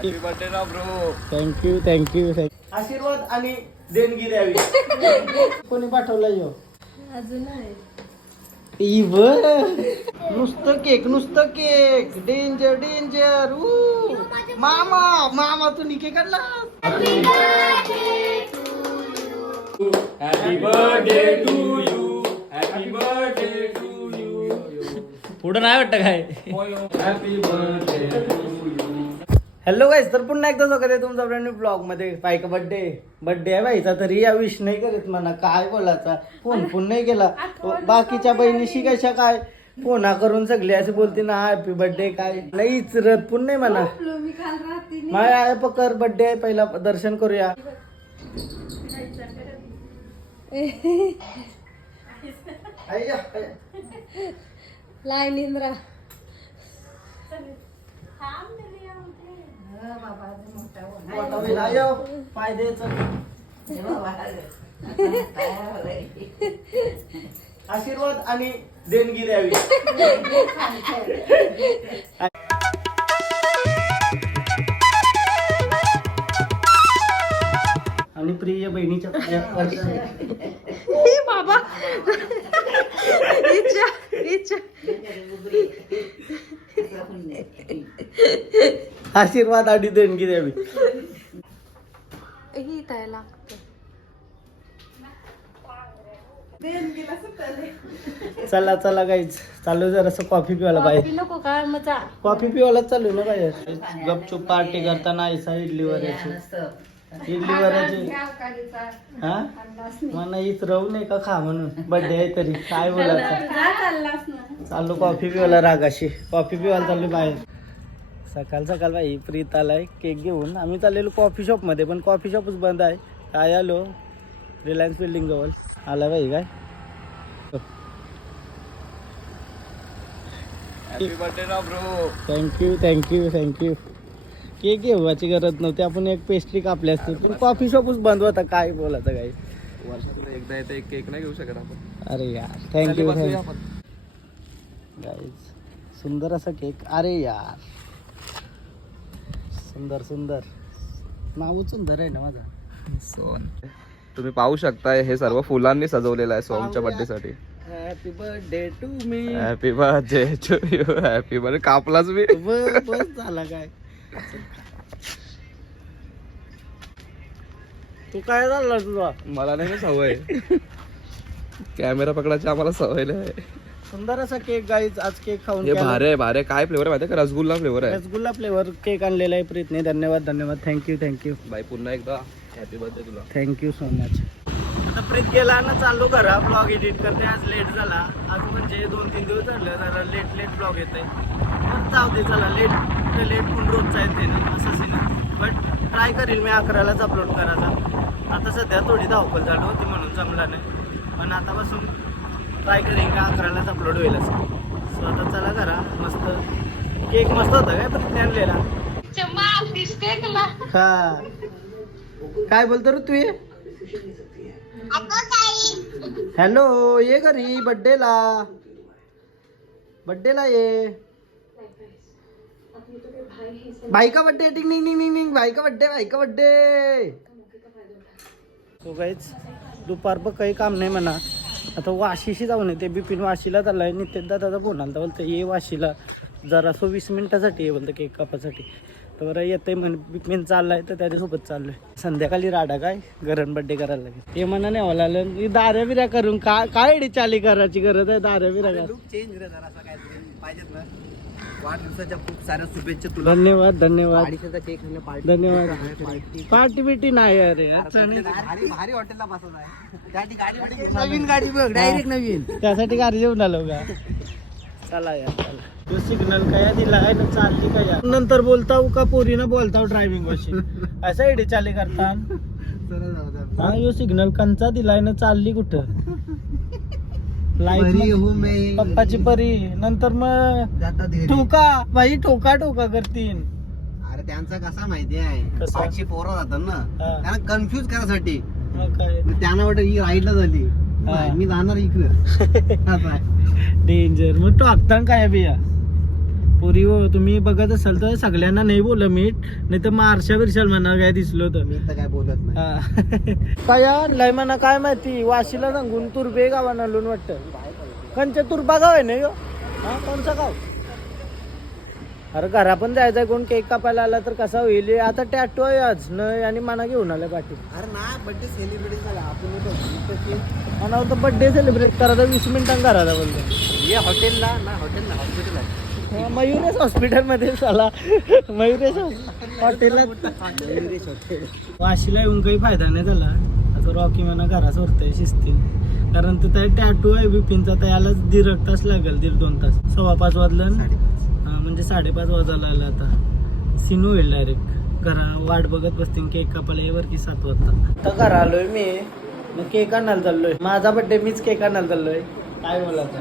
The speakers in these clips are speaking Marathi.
हॅपी बर्थडे ना ब्रो. Thank you thank you. आशीर्वाद आणि देणगी द्यावी. कोणी पाठवला यो अजून आहे. नुसतं केक डेंजर डेंजर. मामा मामा तू निके काढला. Happy birthday to you. Happy birthday to you. पुढं नाही वाटतं काय. Happy birthday to you. Hello guys, तर पुन्हा एकदा स्वागत आहे तुमचा ब्रँड न्यू ब्लॉग मध्ये. बायका बर्थडे आहे बाईचा, तरी या विश नाही करत म्हणा. काय बोलायचा, फोन नाही केला. बाकीच्या बहिणीशी कशा काय फोना करून सगळे असे बोलते ना हॅपी बर्थडे काय नाही इचरत पण नाही म्हणा. मी खाल राहते. माय आहे पकर बर्थडे आहे, पहिला दर्शन करूया. लाईन इंद्रा. पाय द्यायचं. आशीर्वाद आणि देणगी द्यावी. आणि प्रिय बहिणीच्या बाबा आशीर्वाद आणि देणगी द्यावी. ही ताय लागतं. चला चला गाईज, चालू जरासं कॉफी पिवायला पाहिजे. नको काय मजा. कॉफी पिवायला चालू ना पाहिजे. गपचूप पार्टी करताना ऐसा इडली वरायची. हा मला इथं राहू नये का खा म्हणून. बर्थडे आहे तरी काय बोलायचं. चालू कॉफी पिवायला रागाशी. कॉफी पिवायला चालू बाहेर. सकाळ सकाळ बाई प्रीत आलाय केक घेऊन. आम्ही चाललेलो कॉफी शॉप मध्ये, पण कॉफी शॉपच बंद आहे. काय आलो रिलायन्स बिल्डिंग जवळ आला बाई. काय हॅपी बर्थडे ना ब्रो. थँक्यू. केक घेवायची गरज नव्हती, आपण एक पेस्ट्री कापली असते. पण कॉफी शॉपच बंद होता. काय बोलायचं काय. वर्षातून एकदा येतं, एक केक नाही घेऊ शकत आपण. अरे यार थँक्यू बसूया आपण. गाईज, सुंदर असा केक. अरे यार सुंदर नाव सुंदर आहे ना माझा. सोन, तुम्ही पाहू शकताय हे सर्व फुलांनी सजवलेलं आहे सोमच्या बर्थडे साठी. Happy birthday to me. Happy birthday to you. Happy birthday. कापलाच मी. बस झाला काय. तू काय झाला तुझा. मला नाही ना सवय कॅमेरा पकडायची, आम्हाला सवय नाही. सुंदर असा केक गाईज. आज केक खाऊन हे भारे भारे. काय फ्लेवर आहे माहिती का? रसगुल्ला फ्लेवर आहे. रसगुल्ला फ्लेवर केक आणलेला आहे प्रीतने. धन्यवाद. थँक्यू बाई पुन्हा एकदा हॅपी बर्थडे तुला. Thank you so much. आता प्रीत गेला ना, चाललो घरा ब्लॉग एडिट करते. आज लेट झाला. आज म्हणजे 2-3 दिवस झाले जरा लेट ब्लॉग येते. जाऊ दे चला. लेट पण रोजचा येते ना, असंच आहे ना. बट ट्राय करील मी 11लाच अपलोड करायला. आता सध्या थोडी धावपळ झाली होती म्हणून जमला नाही, पण आतापासून ट्राय करेन का 11लाच अपलोड होईल असं. सो आता चला घरा. मस्त केक मस्त होता काय प्रीतने आणलेला. हा काय बोलतो रे तू. ये हॅलो, ये घरी बर्थडेला ये. भाई का बर्थडे. टिंग भाई का बर्थडे. तो गाईच दुपार बघ काही काम नाही म्हणा. आता वाशीशी जाऊन येते. बिपिन वाशीला चाललाय. नित्य दादा फोन आला बोलतो ये वाशीला जरा 20 मिनिटासाठी ये बोलतं केक कापासाठी. तर बरं येते म्हण. बिपिन चाललाय तर त्याच्यासोबत चाललोय. संध्याकाळी राडा काय गरण बर्थडे करायला लागेल. ते म्हणा नाही व्हायला लागलं. दाऱ्या बिऱ्या करून काय एडी चाली करायची गरज आहे. दाऱ्या बिऱ्या चेंज रे जरा असं काय पाहिजेत ना. वाढदिवसाच्या खूप साऱ्या शुभेच्छा तुला. धन्यवाद. केक धन्यवाद. पार्टी बिटी नाही अरे. भारी हॉटेलला बसवला आहे. त्यासाठी गाडी नवीन गाडी बघ, डायरेक्ट नवीन. त्यासाठी गाडी घेऊन आलो का. चला यार चला. तो सिग्नल काय दिला आहे ना, चालली का यार. नंतर बोलताव का पोरीनं बोलताव ड्रायव्हिंग वशी असं एडी चाली करता. हा यो सिग्नल कंचा दिलाय ना, चालली कुठं. लाईट पप्पाची परी. नंतर मग ठोका बाई. ठोका करतीन. अरे त्यांचा कसा माहिती आहे, कसा? 500 पोरं जातात ना, हा. त्यांना कन्फ्युज करायसाठी. मग काय त्यांना वाटत ही राईडला झाली, मी जाणार इकडं. डेंजर. मग तो हप्ता काय बिया पुरी हो तुम्ही बघत असाल तर सगळ्यांना नाही बोल मीठ नाही तर मारशा बिरशाल म्हणा काय दिसलो तर मी तर काय बोलत नाही. काय आणलाय म्हणा काय माहिती वाशीला सांगून तुरबे गावानं आलो वाटतं. कंचे तुरबा गाव आहे ना ह्यो? हा कोणचा गाव? अरे घरा पण जायचंय कोण केक कापायला आला तर कसा होईल. आता टॅटू आहे आज न आणि मना घेऊन आलाय पाठी. अरे ना बर्थडे सेलिब्रेट झाला आपण मला होतं बर्थडे सेलिब्रेट करायचा 20 मिनिटांनी करायचा बोलतो. ये हॉटेलला ना हॉस्पिटल आहे. मयुरेश हॉस्पिटल मध्ये झाला. मयुरेश हॉटेलला वाशीला येऊन काही फायदा नाही झाला. आता रॉकी म्हणा घरा सोडतंय शिस्तीन कारण तर त्या टॅटू आहे बिपिनचा त्यालाच 1.5 तास लागेल 1.5-2 तास. 5:15 वाजलं म्हणजे 5:30 वाजायला आला. आता सिनू होईल डायरेक्ट घरा वाट बघत बसतील केक कापायला येवर की 7 वाजता. आता घरा आलोय मी मग केक आणायला चाललोय. माझा बड्डे मीच केक आणायला चाललोय. काय बोलायचं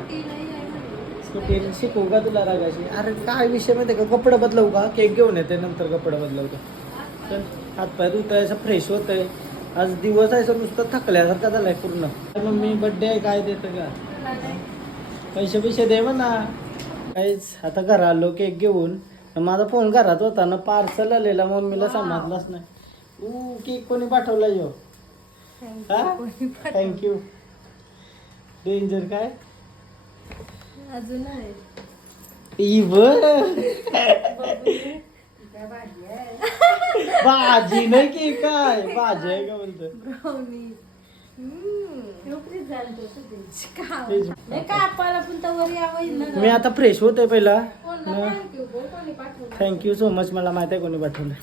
स्कूटी शिकवू का तुला रागाशी? अरे काय विषय माहिती का कपडे बदलवू का केक घेऊन येते नंतर कपडे बदलवू का. चल हातपाय धुतंय असं फ्रेश होतंय. आज दिवस आहे सर नुसतं थकल्यासारखा झालाय पूर्ण. मम्मी बड्डे आहे काय देतं का पैसे दे म्हणा. काहीच आता घरा आलो केक घेऊन. माझा फोन घरात होता ना पार्सल आलेला मम्मीला समजलाच नाही. केक कोणी पाठवला यो? थँक्यू. डेंजर काय अजून आहे भाजी नाही की काय भाजी आहे का बोलतो. ब्राउनी कापायला पण तर यावं. मी आता फ्रेश होतोय पहिला. कोणी पाठवलं थँक्यू सो मच. मला माहिती आहे कोणी पाठवलं.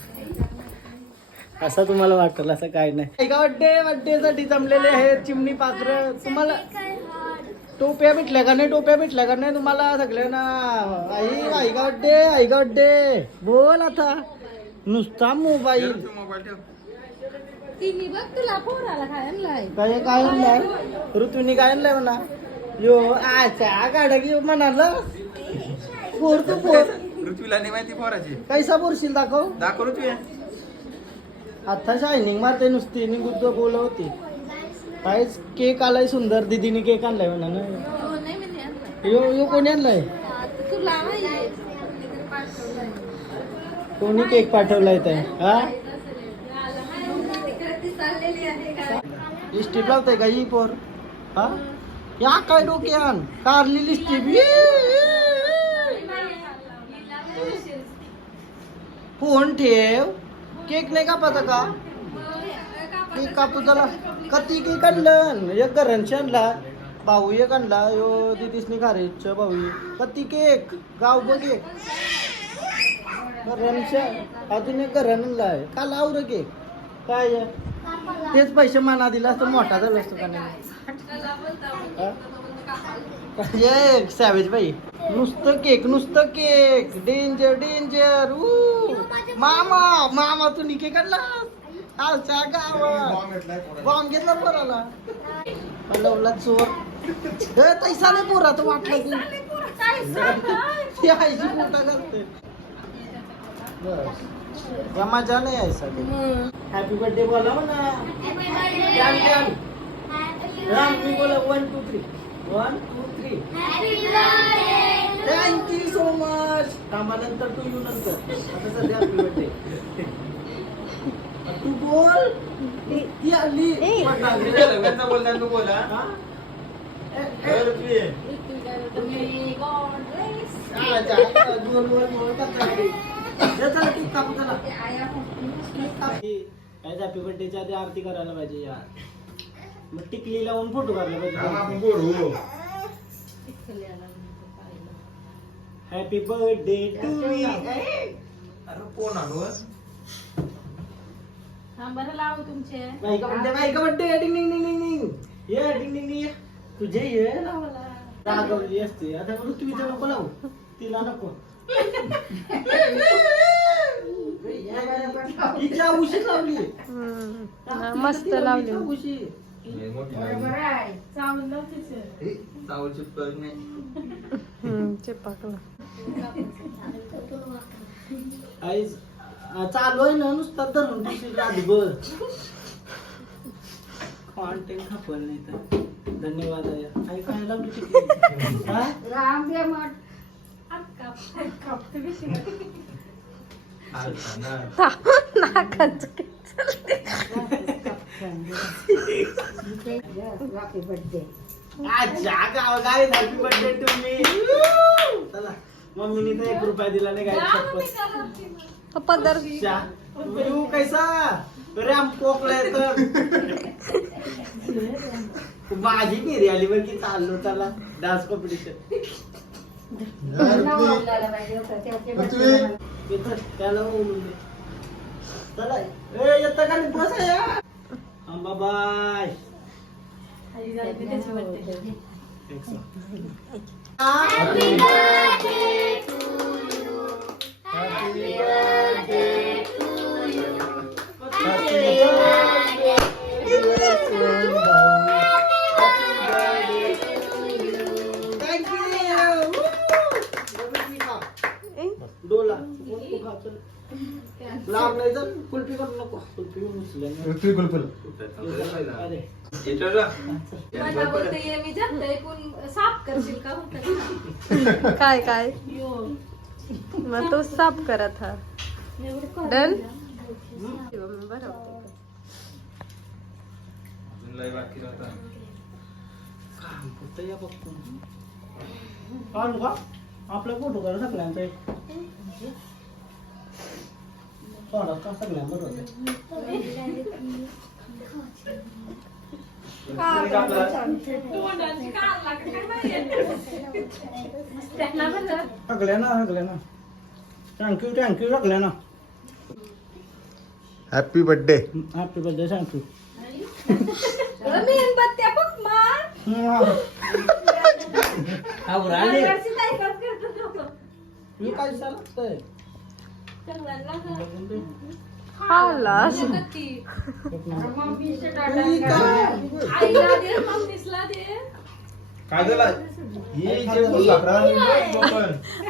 असं तुम्हाला वाटलं असं काय नाही. बड्डे साठी जमलेले आहेत चिमणी पात्र. तुम्हाला टोप्या भेटल्या का नाही? टोप्या भेटल्या का नाही तुम्हाला सगळ्यांना? आई का बड्डे बोल आता नुसता मोबाईल. तिने बघ तुला पोराला काय आणलाय. काय आणलाय ऋतूनी काय आणलाय म्हणा. यो आचा गाड्या घेऊ म्हणाला. पोर तू पोर पृथ्वीला नाही माहिती पोराची. कैसा बोलशील दाखव पृथ्वी. आता शायनिंग मारते नुसती निघून बोलवती. काहीच केक आलाय सुंदर. दीदीने केक आणलाय म्हणा ना. नाही म्हणजे आणलाय. यो कोणी आणलाय? तुला कोणी केक पाठवलाय ते? हा लिस्टिप लावताय का ही पोर? हा या काय डोक्यान कारली लिस्टिप. फोन ठेव. केक नाही कापायचा का? केक कापू त्याला. कती केक आणलं? एक घरांशी आणला भाऊ. एक आणला यो दिदीसनी खारेच भाऊ. कती केक गाव बघ एक घरांच्या अजून एक घरान आणलाय. का लावलं केक काय? तेच पैसे माना दिला असतं मोठा झाला असतो का नाही. सॅवेज बाई नुसतं केक डेंजर. मामा तू निके काढला आलच्या गावात बॉम्ब घेतला पोराला. मला चोर तैसा नाही पोरा तो वाटला की आईची मोठा करते. या मजा नाही आहे सगळं. हॅपी बर्थडे बोला म्हणा. मी बोला 1 2 3 1 2 3. Thank you so much. कामानंतर तू येऊ नंतर. आता सध्या हॅपी बर्थडे तू बोल. ती आली तू बोला. हॅपी बर्थडेच्या आधी आरती करायला पाहिजे यार. मग टिकली लावून फोटो काढला पाहिजे. Happy birthday to you. अरे कोण आलो? लावू तुमचे बाईका बर्थडे डिंग डिंग डिंग डिंग डिंग. ये डिंग डिंग डिंग. तुझे ये रागवली असते. आता पृथ्वीच्या नको लावू. तिला नको. तिच्या उशी लावली. मस्त लावली. उशी चालू आहे ना नुसता धरून रातभर. कॉन्टेंट खपल नाही तर धन्यवाद. काय काय लावली हॅपी बर्थडे तुम्ही. चला मम्मीने तर 1 रुपया दिला नाही काय. पदर तू कैसा रॅम पोकलाय तर माझी फेरी आली बरं की चाललो त्याला डान्स कॉम्पिटिशन. त्याला बोलून दे. चला ए येता का नाही बसा या. बाय. डोला लाभ नाही तर कुल्फी करू नको. कुल्फी साफ करशील का काय काय मग तो साफ करत हा डन. बरं आपला फोटो करा सगळ्यांचा एक. थोडा का सगळ्यांबरोबर सगळ्यांना थँक्यू सगळ्यांना. Happy birthday. Happy birthday thank you. मेणबत्त्या बघ मार. मी काय लागतंय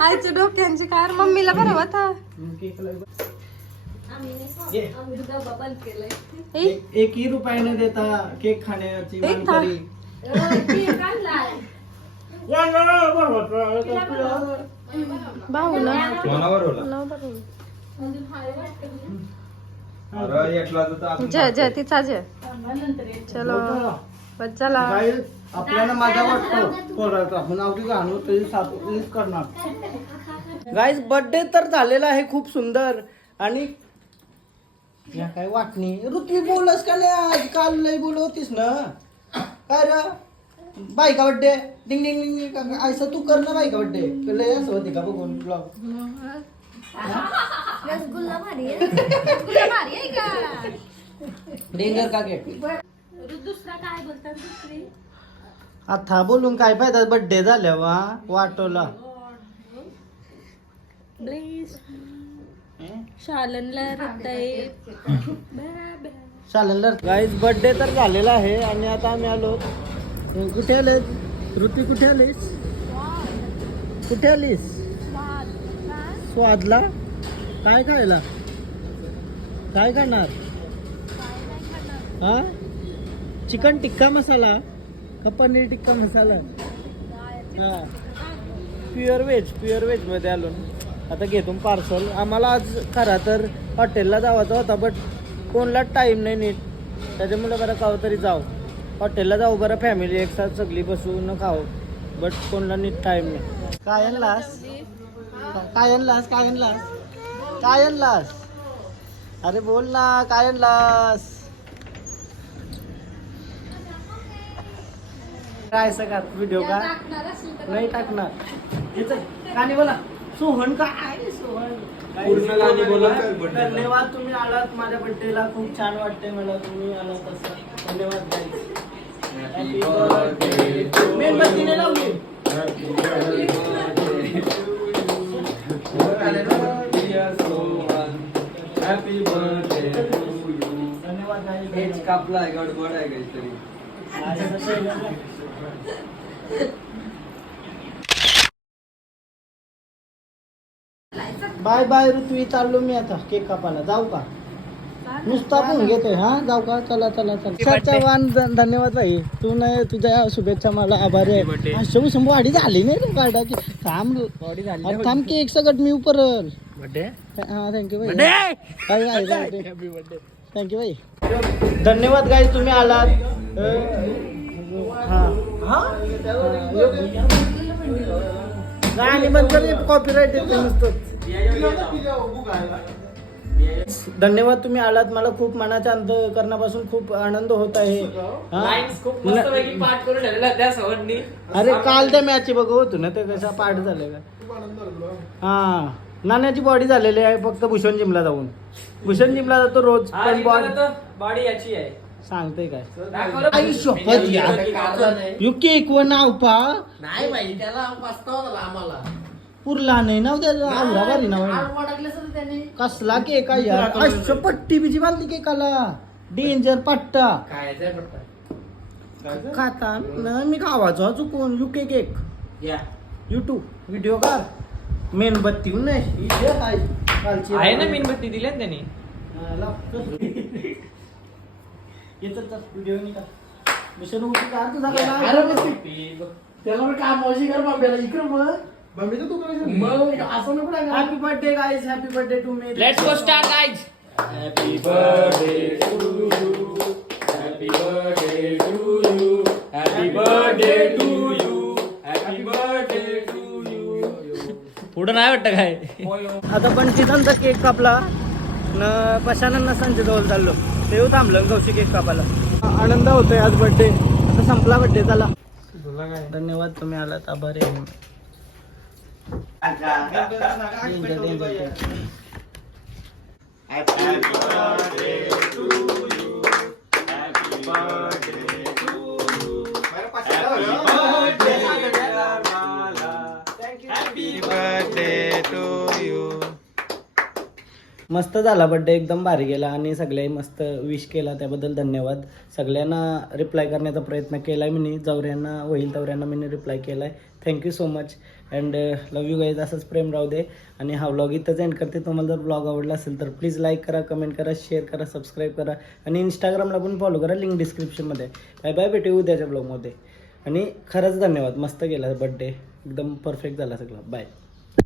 आईच्या डोक्यांची कार मम्मीला बरं होता. एकही रुपयाने देता केक खाण्याची मानकरी. भाऊ ना जय जय तिचा जय. चलो बस चला. आपल्याला माझा वाटतो आपण अवधी गाणं तरी सातच करणार. गाईज बर्थडे तर झालेला आहे खूप सुंदर. आणि या काय वाटणी ऋतवी बोलस का नाही आज. काल लई बोलवतीस ना काय रे. बायका बर्थडे डिंग डिंग डिंग असं तू कर ना. बायका बर्थडे लय असं होते का बघून ब्लॉग. रसगुल्ला भारी आहे का डेंजर का केक. दुसरा काय बोलतात दुसरी आता बोलून काय फायदा. बर्थडे झाल्या वा वाटोला. शालनला गाईज बर्थडे तर झालेला आहे. आणि आता आम्ही आलो. कुठे आले ऋतू. कुठे आलीस कुठे आलीस. स्वादला काय खायला. काय खाणार. हा चिकन टिक्का मसाला का पनीर टिक्का मसाला. हा प्युअर व्हेज मध्ये आलो. आता घेतो पार्सल. आम्हाला आज खरा तर हॉटेलला जायचा होता बट कोणला टाईम नाही नीट. त्याच्यामुळे बरं काव तरी जाऊ हॉटेलला जाऊ बरं फॅमिली एक साथ सगळी बसून खाऊ. बट कोणला नीट टाईम नाही. काय आणलास. अरे बोल ना काय आणलास. काय सगळ्यात व्हिडिओ का नाही टाकणार. गाणी बोला. सोहन काय सोहन पूर्ण गाणी बोला. धन्यवाद तुम्ही आलात माझ्या बर्थडेला. खूप छान वाटते मला तुम्ही आलात असं. धन्यवाद गाईस. Happy birthday. मेणबत्तीने लावली. Happy birthday. धन्यवाद गाईस. हेच कापलाय गडबड आहे काहीतरी. Bye bye Rutvi. चाललो मी आता केक कापायला. जाऊ का. नुसता फोन घेतोय. हा जाऊ का? चला चला चला. चव्हाण धन्यवाद भाई. तू नाही तुझ्या शुभेच्छा मला आभारी आहे. शंभू शंभू वाढी झाली नाही रे गाडाची. थांब थांब की एक सगळं मी उपरल. हा थँक्यू भाई. थँक्यू भाई. धन्यवाद गाई तुम्ही आलात. गाणी बंद कर कॉपीराईट येते नुसतं. धन्यवाद तुम्ही आलात. मला खूप मनाच्या अंतःकरणापासून खूप आनंद होत आहे. अरे काल त्या मॅच बघ होतो ना ते कसा पाठ झाले का. हा नाण्याची बॉडी झालेली आहे फक्त भूषण जिमला जाऊन. भूषण जिमला जातो रोज पण बॉडी याची आहे सांगते काय आई शपथ यार यू केक व नाव पा नाही भाई त्याला पस्तावा झाला आम्हाला. पुरला नाही नाव त्याला आवडा भारी नाव आहे. कसला केक आहे यार. अश्य पट्टी बिजी बांधली केकाला. डेंजर पट्टा खाता न मी खावाचो चुकून युके केक युट्यूब व्हिडिओ का मेणबत्ती नाही आहे ना मेणबत्ती दिल्या ना त्यांनी. व्हिडिओ मिशन उठी का तुझा त्याला काम मौजी कर बांबेला इकडे मग मग असं नको. Happy birthday guys. Happy birthday to मी. Let's go start guys. Happy birthday to you. Happy birthday to you. Happy birthday to you. Happy birthday to you. पुढं नाही वाटतं काय. आता पण तिथांचा केक कापला न पशानांना संजय जवळ चाललो. तेव्हा थांबलं गवशी केक कापायला. आनंद होतोय आज बर्थडे. आता संपला बर्थडे. चला धन्यवाद तुम्ही आलात. आभारी आहे. मस्त झाला बर्थडे. एकदम भारी गेला आणि सगळ्यांनी मस्त विश केला त्याबद्दल धन्यवाद. सगळ्यांना रिप्लाय करण्याचा प्रयत्न केला आहे मी. जवऱ्यांना होईल तवऱ्यांना मी रिप्लाय केला आहे. Thank you so much and love you guys. असंच प्रेम राहू दे. आणि हा व्लॉग इथंच एंड करते. तुम्हाला जर व्लॉग आवडला असेल तर प्लीज लाईक करा, कमेंट करा, शेअर करा, सबस्क्राईब करा आणि इंस्टाग्रामला पण फॉलो करा. लिंक डिस्क्रिप्शनमध्ये. Bye bye. भेटू उद्याच्या ब्लॉगमध्ये. आणि खरंच धन्यवाद. मस्त गेला बर्थडे. एकदम परफेक्ट झाला सगळं. बाय.